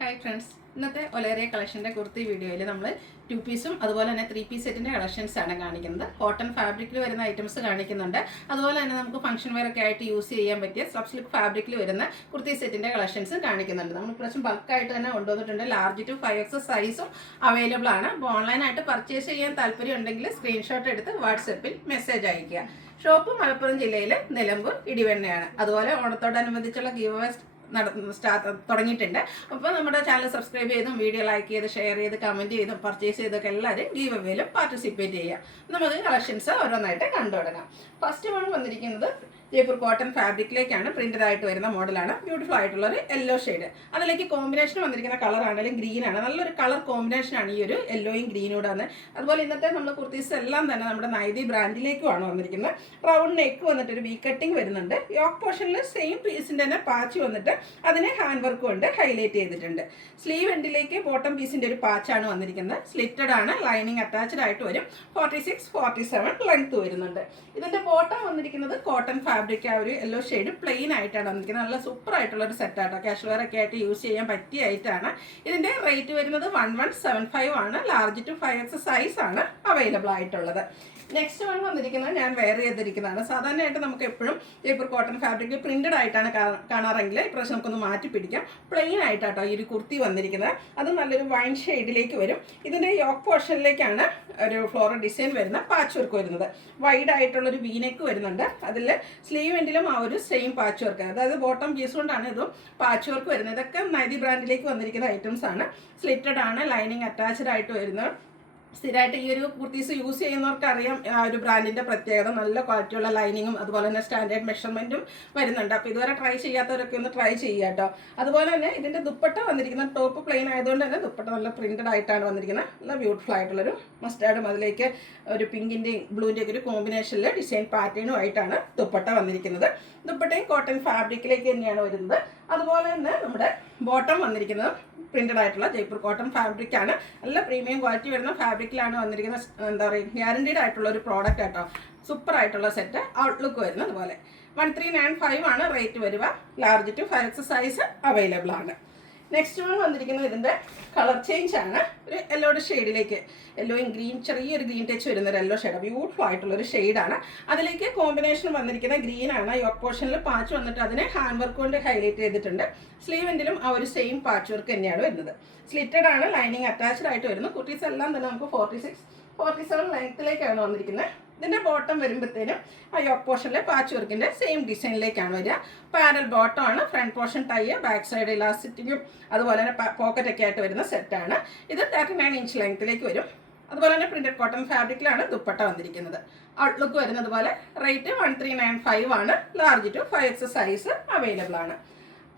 Hi friends, ഇന്നത്തെ ഒലേറിയ കളക്ഷൻ്റെ കുർത്തി വീഡിയോയിൽ നമ്മൾ 2 പീസും അതുപോലെ തന്നെ 3 പീസ് സെറ്റിൻ്റെ കളക്ഷൻസ് ആണ് കാണിക്കുന്നത്. കോട്ടൺ ഫാബ്രിക്കിൽ വരുന്ന ഐറ്റംസ് കാണിക്കുന്നുണ്ട്. അതുപോലെ തന്നെ നമുക്ക് ഫംഗ്ഷൻ വെയർ ഒക്കെ ആയിട്ട് യൂസ് ചെയ്യാൻ പറ്റിയ സ്ലബ് ഫാബ്രിക്കിൽ വരുന്ന കുർത്തി സെറ്റിൻ്റെ കളക്ഷൻസ് കാണിക്കുന്നുണ്ട്. നമ്മൾ കുറച്ചും ബൾക്കായിട്ട് തന്നെ കൊണ്ടുവന്നിട്ടുണ്ട്. ലാർജ് ടു 5X സൈസും അവൈലബിൾ ആണ്. അപ്പോൾ ഓൺലൈനായിട്ട് പർച്ചേസ് ചെയ്യാൻ താല്പര്യം ഉണ്ടെങ്കിൽ സ്ക്രീൻഷോട്ട് എടുത്ത് വാട്സപ്പിൽ മെസ്സേജ് അയയ്ക്കുക. ഷോപ്പ് മലപ്പുറം ജില്ലയിൽ നിലമ്പൂർ ഇടിവണ്ണയാണ്. അതുപോലെ ഓണത്തോടനുബന്ധിച്ചുള്ള ഗീവ് അവേ തുടങ്ങിയിട്ടുണ്ട്. അപ്പോൾ നമ്മുടെ ചാനൽ സബ്സ്ക്രൈബ് ചെയ്തും വീഡിയോ ലൈക്ക് ചെയ്ത് ഷെയർ ചെയ്ത് കമൻറ്റ് ചെയ്തും പർച്ചേസ് ചെയ്തൊക്കെ എല്ലാവരും ഗീവ് അവേയിലും പാർട്ടിസിപ്പേറ്റ് ചെയ്യാം. നമുക്ക് കളക്ഷൻസ് ഓരോന്നായിട്ട് കണ്ടു തുടങ്ങാം. ഫസ്റ്റ് വൺ വന്നിരിക്കുന്നത് ജയ്പൂർ കോട്ടൺ ഫാബ്രിക്കിലേക്കാണ് പ്രിന്റഡ് ആയിട്ട് വരുന്ന മോഡലാണ്. ബ്യൂട്ടിഫുൾ ആയിട്ടുള്ള ഒരു യെല്ലോ ഷെയ്ഡ്. അതിലേക്ക് കോമ്പിനേഷൻ വന്നിരിക്കുന്ന കളർ ആണെങ്കിലും ഗ്രീൻ ആണ്. നല്ലൊരു കളർ കോമ്പിനേഷനാണ് ഈ ഒരു യെല്ലോയും ഗ്രീനൂടെ വന്ന്. അതുപോലെ ഇന്നത്തെ നമ്മുടെ കുർത്തീസ് എല്ലാം തന്നെ നമ്മുടെ നൈതി ബ്രാൻഡിലേക്കുമാണ് വന്നിരിക്കുന്നത്. റൗണ്ട് നെക്ക് വന്നിട്ട് ഒരു വി കട്ടിങ് വരുന്നുണ്ട്. യോക്ക് പോർഷനിൽ സെയിം പീസിൻ്റെ തന്നെ പാച്ച് വന്നിട്ട് അതിനെ ഹാൻഡ് വർക്ക് കൊണ്ട് ഹൈലൈറ്റ് ചെയ്തിട്ടുണ്ട്. സ്ലീവ് എൻഡിലേക്ക് ബോട്ടം പീസിൻ്റെ ഒരു പാച്ചാണ് വന്നിരിക്കുന്നത്. സ്ലിറ്റഡ് ആണ്, ലൈനിങ് അറ്റാച്ച്ഡ് ആയിട്ട് വരും. 46-47 ലെങ്ത് വരുന്നുണ്ട്. ഇതിൻ്റെ ബോട്ടം വന്നിരിക്കുന്നത് കോട്ടൺ ഫാബ്രിക്, ആ ഒരു യെല്ലോ ഷെയ്ഡ് പ്ലെയിൻ ആയിട്ടാണ് വന്നിരിക്കുന്നത്. നല്ല സൂപ്പർ ആയിട്ടുള്ള ഒരു സെറ്റാട്ടോ. കാഷ്വൽ വെയർ ഒക്കെ ആയിട്ട് യൂസ് ചെയ്യാൻ പറ്റിയ ആയിട്ടാണ്. ഇതിൻ്റെ റേറ്റ് വരുന്നത് 1175 ആണ്. ലാർജ് ടു 5X സൈസ് ആണ് അവൈലബിൾ ആയിട്ടുള്ളത്. നെക്സ്റ്റ് വൺ വന്നിരിക്കുന്നത് ഞാൻ വെയർ ചെയ്തിരിക്കുന്നതാണ്. സാധാരണയായിട്ട് നമുക്ക് എപ്പോഴും ജയ്പൂർ കോട്ടൺ ഫാബ്രിക്കിൽ പ്രിന്റഡ് ആയിട്ടാണ് കാണാറെങ്കിൽ ഇപ്രാവശ്യം നമുക്കൊന്ന് മാറ്റി പിടിക്കാം. പ്ലെയിൻ ആയിട്ടാട്ടോ ഈ ഒരു കുർത്തി വന്നിരിക്കുന്നത്. അത് നല്ലൊരു വൈൻ ഷെയ്ഡിലേക്ക് വരും. ഇതിൻ്റെ യോക്ക് പോർഷനിലേക്കാണ് ഒരു ഫ്ലോറൽ ഡിസൈൻ വരുന്ന പാച്ച് വർക്ക് വരുന്നത്. വൈഡ് ആയിട്ടുള്ളൊരു വീനെക്ക് വരുന്നുണ്ട്. അതിൽ സ്ലീവ് എൻഡിലും ആ ഒരു സെയിം പാച്ച് വർക്ക്, അതായത് ബോട്ടം പീസ് കൊണ്ടാണ് ഇതും പാച്ച് വർക്ക് വരുന്നത്. ഇതൊക്കെ നൈതി ബ്രാൻഡിലേക്ക് വന്നിരിക്കുന്ന ഐറ്റംസ് ആണ്. സ്ലിറ്റഡ് ആണ്, ലൈനിങ് അറ്റാച്ച്ഡ് ആയിട്ട് വരുന്നത്. സ്ഥിരമായിട്ട് ഈ ഒരു കുർത്തീസ് യൂസ് ചെയ്യുന്നവർക്ക് അറിയാം ആ ഒരു ബ്രാൻഡിൻ്റെ പ്രത്യേകത. നല്ല ക്വാളിറ്റിയുള്ള ലൈനിങ്ങും അതുപോലെ തന്നെ സ്റ്റാൻഡേർഡ് മെഷർമെൻറ്റും വരുന്നുണ്ട്. അപ്പോൾ ഇതുവരെ ട്രൈ ചെയ്യാത്തവരൊക്കെ ഒന്ന് ട്രൈ ചെയ്യുക കേട്ടോ. അതുപോലെ തന്നെ ഇതിൻ്റെ ദുപ്പട്ട വന്നിരിക്കുന്നത് ടോപ്പ് പ്ലെയിൻ ആയതുകൊണ്ട് തന്നെ ദുപ്പട്ട നല്ല പ്രിൻറ്റഡ് ആയിട്ടാണ് വന്നിരിക്കുന്നത്. നല്ല ബ്യൂട്ടിഫുൾ ആയിട്ടുള്ളൊരു മസ്റ്റാർഡും അതിലേക്ക് ഒരു പിങ്കിൻ്റെയും ബ്ലൂവിൻ്റെയും ഒക്കെ ഒരു കോമ്പിനേഷനിൽ ഡിസൈൻ പാറ്റേണും ആയിട്ടാണ് ദുപ്പട്ട വന്നിരിക്കുന്നത്. ദുപ്പട്ടയും കോട്ടൺ ഫാബ്രിക്കിലേക്ക് തന്നെയാണ് വരുന്നത്. അതുപോലെ തന്നെ നമ്മുടെ ബോട്ടം വന്നിരിക്കുന്നത് പ്രിന്റഡ് ആയിട്ടുള്ള ജയ്പൂർ കോട്ടൺ ഫാബ്രിക്കാണ്. നല്ല പ്രീമിയം ക്വാളിറ്റി വരുന്ന ഫാബ്രിക്കിലാണ് വന്നിരിക്കുന്നത്. എന്താ പറയുക, ഗ്യാരണ്ടീഡ് ആയിട്ടുള്ള ഒരു പ്രോഡക്റ്റ് ആട്ടോ. സൂപ്പർ ആയിട്ടുള്ള സെറ്റ്. ഔട്ട്ലുക്ക് വരുന്നത് അതുപോലെ 1395 ആണ് റേറ്റ് വരിക. Large to 5X size available ആണ്. നെക്സ്റ്റ് വൺ വന്നിരിക്കുന്നത് ഇതിൻ്റെ കളർ ചേഞ്ച് ആണ്. ഒരു യെല്ലോയുടെ ഷെയ്ഡിലേക്ക്, യെല്ലോയും ഗ്രീൻ, ചെറിയൊരു ഗ്രീൻ ടച്ച് വരുന്ന ഒരു യെല്ലോ ഷെയ്ഡ്. ബ്യൂട്ടിഫുൾ ആയിട്ടുള്ളൊരു ഷെയ്ഡാണ്. അതിലേക്ക് കോമ്പിനേഷൻ വന്നിരിക്കുന്ന ഗ്രീൻ ആണ്. യോക്ക് പോർഷനിൽ പാച്ച് വന്നിട്ട് അതിനെ ഹാൻഡ് വർക്ക് കൊണ്ട് ഹൈലൈറ്റ് ചെയ്തിട്ടുണ്ട്. സ്ലീവ് എൻഡിലും ആ ഒരു സെയിം പാച്ച് വർക്ക് തന്നെയാണ് വരുന്നത്. സ്ലിറ്റഡ് ആണ്, ലൈനിങ് അറ്റാച്ച്ഡ് ആയിട്ട് വരുന്നു. കുർത്തീസ് എല്ലാം തന്നെ നമുക്ക് 46-47 ലെങ്ത്തിലേക്കാണ് വന്നിരിക്കുന്നത്. ഇതിൻ്റെ ബോട്ടം വരുമ്പോഴത്തേനും ആ യോക്ക് പോർഷനിലെ പാച്ച് വർക്കിൻ്റെ സെയിം ഡിസൈനിലേക്കാണ് വരിക. പാരൽ ബോട്ടം ആണ്. Front portion tie, back side ഇലാസ്റ്റിക്കും അതുപോലെ തന്നെ പോക്കറ്റൊക്കെ ആയിട്ട് വരുന്ന സെറ്റാണ്. ഇത് 39 ഇഞ്ച് ലെങ്ത്തിലേക്ക് വരും. അതുപോലെ തന്നെ പ്രിന്റഡ് കോട്ടൺ ഫാബ്രിക്കിലാണ് ദുപ്പട്ട വന്നിരിക്കുന്നത്. ഔട്ട്ലുക്ക് വരുന്നത് പോലെ. റേറ്റ് 1395 ആണ്. Large to 5X size available ആണ്.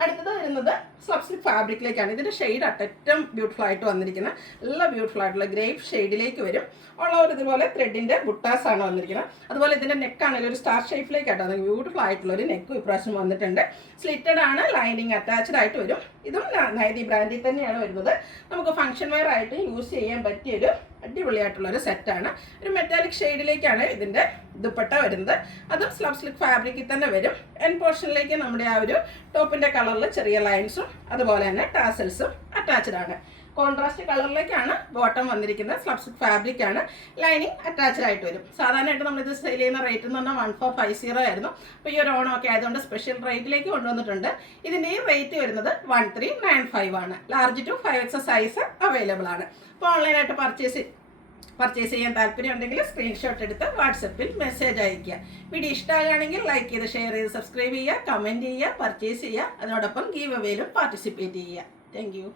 അടുത്തത് വരുന്നത് സ്ലബ് ഫാബ്രിക്കിലേക്കാണ്. ഇതിൻ്റെ ഷെയ്ഡ് ഏറ്റവും ബ്യൂട്ടിഫുൾ ആയിട്ട് വന്നിരിക്കുന്നത്. നല്ല ബ്യൂട്ടിഫുൾ ആയിട്ടുള്ള ഗ്രേപ്പ് ഷെയ്ഡിലേക്ക് വരും. ഉള്ളവർ ഇതുപോലെ ത്രെഡിൻ്റെ ബുട്ടാസ് ആണ് വന്നിരിക്കുന്നത്. അതുപോലെ ഇതിൻ്റെ നെക്കാണെങ്കിൽ ഒരു സ്റ്റാർ ഷേപ്പിലേക്കാട്ടോ ബ്യൂട്ടിഫുൾ ആയിട്ടുള്ള ഒരു നെക്ക് ഇപ്രാവശ്യം വന്നിട്ടുണ്ട്. സ്ലിറ്റഡ് ആണ്, ലൈനിങ് അറ്റാച്ച്ഡ് ആയിട്ട് വരും. ഇതും നൈതി ബ്രാൻഡിൽ തന്നെയാണ് വരുന്നത്. നമുക്ക് ഫംഗ്ഷൻ വെയർ ആയിട്ട് യൂസ് ചെയ്യാൻ പറ്റിയൊരു അടിപൊളിയായിട്ടുള്ളൊരു സെറ്റാണ്. ഒരു മെറ്റാലിക് ഷെയ്ഡിലേക്കാണ് ഇതിൻ്റെ ദുപ്പട്ട വരുന്നത്. അതും സ്ലബ് ഫാബ്രിക്കിൽ തന്നെ വരും. എൻ പോർഷനിലേക്ക് നമ്മുടെ ആ ഒരു ടോപ്പിൻ്റെ കളറിൽ ചെറിയ ലൈൻസും അതുപോലെ തന്നെ ടാസൽസും അറ്റാച്ച്ഡ് ആണ്. കോൺട്രാസ്റ്റ് കളറിലേക്കാണ് ബോട്ടം വന്നിരിക്കുന്നത്. സ്ലബ് ഫാബ്രിക് ആണ്, ലൈനിങ് അറ്റാച്ച്ഡ് ആയിട്ട് വരും. സാധാരണയായിട്ട് നമ്മളിത് സെയിൽ ചെയ്യുന്ന റേറ്റ് എന്ന് പറഞ്ഞാൽ 1450 ആയിരുന്നു. അപ്പോൾ ഈ ഒരു ഓണമൊക്കെ ആയതുകൊണ്ട് സ്പെഷ്യൽ റേറ്റിലേക്ക് കൊണ്ടുവന്നിട്ടുണ്ട്. ഇതിൻ്റെ ഈ റേറ്റ് വരുന്നത് 1395 ആണ്. Large to 5X size available ആണ്. അപ്പോൾ ഓൺലൈനായിട്ട് പർച്ചേസ് ചെയ്യാൻ താല്പര്യം ഉണ്ടെങ്കിൽ സ്ക്രീൻഷോട്ട് എടുത്ത് വാട്സപ്പിൽ മെസ്സേജ് അയയ്ക്കുക. വീഡിയോ ഇഷ്ടമാകുകയാണെങ്കിൽ ലൈക്ക് ചെയ്ത് ഷെയർ ചെയ്ത് സബ്സ്ക്രൈബ് ചെയ്യുക, കമൻറ്റ് ചെയ്യുക, പർച്ചേസ് ചെയ്യുക. അതിനോടൊപ്പം ഗീവ് അവേയിലും പാർട്ടിസിപ്പേറ്റ് ചെയ്യുക. Thank you.